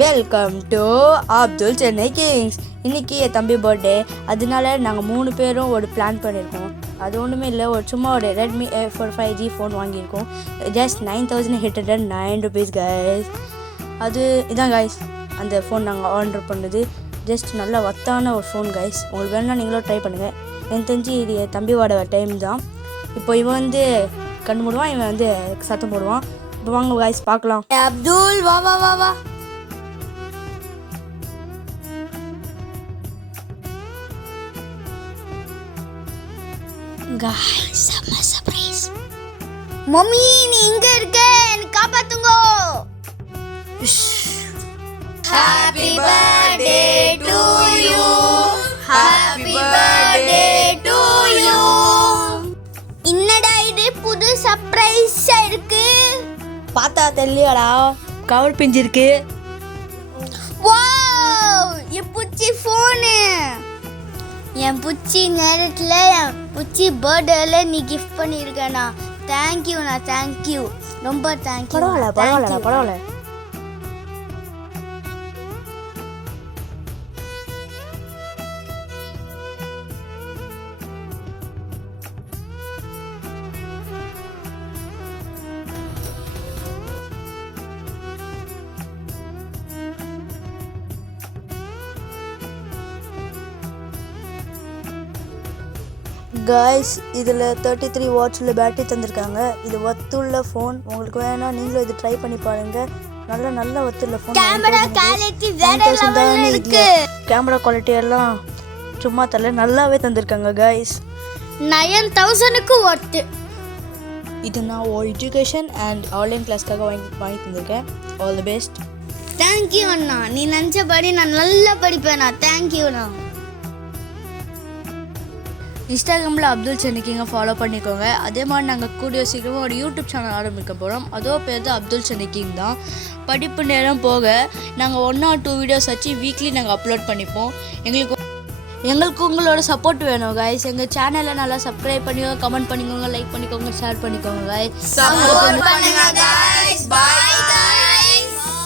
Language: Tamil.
Welcome to Abdul Chennai Kings. இன்றைக்கி என் தம்பி பர்த்டே, அதனால நாங்கள் 3 பேரும் ஒரு பிளான் பண்ணியிருக்கோம். அது ஒன்றுமே இல்லை, சும்மா ஒரு ரெட்மி A4 5G ஃபோன் வாங்கியிருக்கோம். Just 9,809 rupees guys. அது இதான் கைஸ், அந்த ஃபோன் நாங்கள் ஆர்டர் பண்ணது. ஜஸ்ட் நல்லா வத்தான ஒரு ஃபோன் கைஸ். உங்களுக்கு வேணும்னா நீங்களும் ட்ரை பண்ணுங்கள். எனக்கு தெரிஞ்சு இது என் தம்பியோட டைம் தான். இப்போ இவன் வந்து கண் மூடுவான், இவன் வந்து சத்தம் போடுவான். இப்போ வாங்க கைஸ் பார்க்கலாம். அப்துல் வா வா வா வா. guys, செம்ம சர்ப்ரைஸ். மம்மி நீ எங்க இருக்க? என்ன காப்பாத்துங்க. Happy birthday to you. Happy birthday to you. என்னடா இது புது சர்ப்ரைஸா இருக்கு? பார்த்தா தெரியலடா, கவர் பிஞ்சிருக்கு. வாவ், என் புச்சி ஃபோனு. என் புச்சி நேரத்தில் என் புச்சி பர்த்டேல நீ கிஃப்ட் பண்ணியிருக்கேண்ணா. தேங்க்யூண்ணா, தேங்க்யூ, ரொம்ப தேங்க்யூ. பரவாயில்ல. கைஸ், இதில் 33 வாட்ஸில் பேட்டரி தந்திருக்காங்க. இது வத்துள்ள ஃபோன். உங்களுக்கு வேணா நீங்களும் இது ட்ரை பண்ணி பாருங்கள். நல்ல வத்துள்ள ஃபோன். கேமரா குவாலிட்டி வேற லெவல்ல இருக்கு. கேமரா குவாலிட்டி எல்லாம் சும்மா தரல, நல்லாவே தந்திருக்காங்க கைஸ். 9,000க்கு ஒர்த்து. இது நான் ஒரு எஜுகேஷன் அண்ட் ஆன்லைன் கிளாஸ்க்காக வாங்கி தந்திருக்கேன். All the best. தேங்க்யூ அண்ணா, நீ நினச்சபடி நான் நல்லா படிப்பேண்ணா. தேங்க்யூண்ணா. இன்ஸ்டாகிராமில் அப்துல் சென்னை கிங்கை ஃபாலோ பண்ணிக்கோங்க. அதே மாதிரி நாங்கள் கூடிய சீக்கிரமாக ஒரு யூடியூப் சேனல் ஆரம்பிக்க போகிறோம். அதோ பேர் தான் அப்துல் சென்னை கிங் தான். படிப்பு நேரம் போக நாங்கள் 1 or 2 வீடியோஸ் வச்சு வீக்லி நாங்கள் அப்லோட் பண்ணிப்போம். எங்களுக்கு உங்களோட சப்போர்ட் வேணும் கைஸ். எங்கள் சேனலை நல்லா சப்ஸ்கிரைப் பண்ணிக்கோங்க, கமெண்ட் பண்ணிக்கோங்க, லைக் பண்ணிக்கோங்க, ஷேர் பண்ணிக்கோங்க கைஸ். சப்போர்ட் பண்ணுங்க கைஸ். பை.